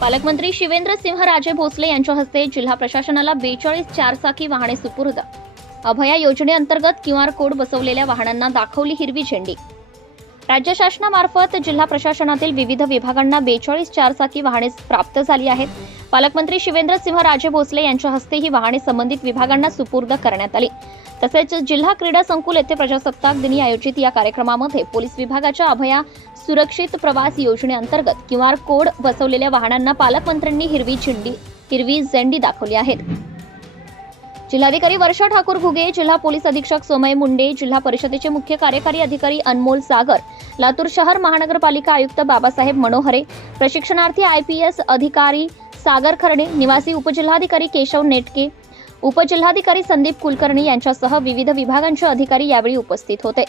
पालकमंत्री शिवेंद्र सिंह राजे भोसले यांच्या हस्ते जिल्हा प्रशासनाला बेचाळीस चारचाकी वाहने सुपूर्द. अभया योजनेअंतर्गत क्यू आर कोड बसवलेल्या वाहनांना दाखवली हिरवी झेंडी. राज्य शासनामार्फत जिल्हा प्रशासनातील विविध विभागांना बेचाळीस चारचाकी वाहने प्राप्त झाली आहेत. पालकमंत्री शिवेंद्र सिंह राजे भोसले यांच्या हस्ते ही वाहने संबंधित विभागांना सुपूर्द करण्यात आली. तसेच जिल्हा क्रीडा संकुल येथे प्रजासत्ताक दिनी आयोजित या कार्यक्रमामध्ये पोलीस विभागाच्या अभया सुरक्षित प्रवास योजनेअंतर्गत क्यू आर कोड बसवलेल्या वाहनांना पालकमंत्र्यांनी हिरवी झेंडी हिरवी झेंडी दाखवली आहेत. जिल्हाधिकारी वर्षा ठाकूर घुगे जिल्हा पोलीस अधीक्षक सोमय मुंडे जिल्हा परिषदेचे मुख्य कार्यकारी अधिकारी अनमोल सागर लातूर शहर महानगरपालिका आयुक्त बाबासाहेब मनोहरे प्रशिक्षणार्थी आयपीएस अधिकारी सागर खरणे निवासी उपजिल्हाधिकारी केशव नेटके उपजिल्हाधिकारी संदीप कुलकर्णी यांच्यासह विविध विभागांचे अधिकारी यावेळी उपस्थित होते.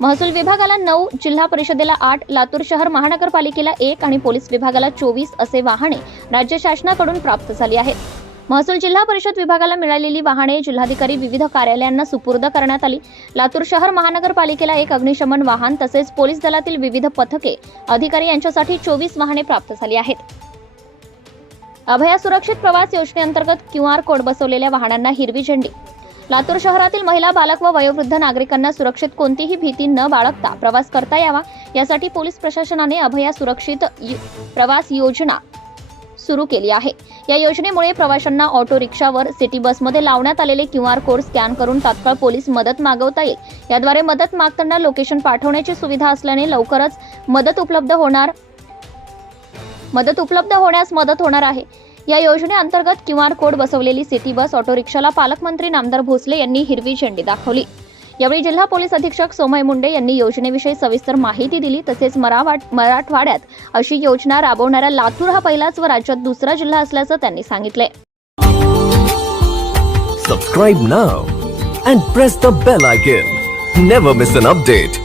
महसूल विभागाला नऊ जिल्हा परिषदेला आठ लातूर शहर महानगरपालिकेला एक आणि पोलीस विभागाला चोवीस असे वाहने राज्य शासनाकडून प्राप्त झाली आहेत. महसूल जिल्हा परिषद विभागाला मिळालेली वाहने जिल्हाधिकारी विविध कार्यालयांना सुपूर्द करण्यात आली. लातूर शहर महानगरपालिकेला एक अग्निशमन वाहन तसेच पोलीस दलातील विविध पथके अधिकारी यांच्यासाठी चोवीस वाहने प्राप्त झाली आहेत. अभया सुरक्षित प्रवास योजनेअंतर्गत क्यू आर कोड बसवलेल्या वाहनांना हिरवी झेंडी. लातूर शहरातील महिला बालक व वयोवृद्ध नागरिकांना सुरक्षित कोणतीही भीती न बाळगता प्रवास करता यावा यासाठी पोलीस प्रशासनाने अभया सुरक्षित यु- प्रवास योजना सुरू केली आहे. या योजनेमुळे प्रवाशांना ऑटो रिक्षावर सिटी बसमध्ये लावण्यात आलेले क्यू आर कोड स्कॅन करून तात्काळ पोलीस मदत मागवता येईल. याद्वारे मदत मागताना लोकेशन पाठवण्याची सुविधा असल्याने लवकरच मदत उपलब्ध होणार. मदत उपलब्ध होण्यास मदत होणार आहे. या योजनेअंतर्गत क्यू आर कोड बसवलेली सिटी बस ऑटो रिक्षाला पालकमंत्री नामदार भोसले यांनी हिरवी झेंडी दाखवली. यावेळी जिल्हा पोलीस अधीक्षक सोमय मुंडे यांनी योजनेविषयी सविस्तर माहिती दिली तसेच मराठवाड्यात अशी योजना राबवणाऱ्या लातूर हा पहिलाच व राज्यात दुसरा जिल्हा असल्याचं त्यांनी सांगितले. Subscribe now and press the bell icon never miss an update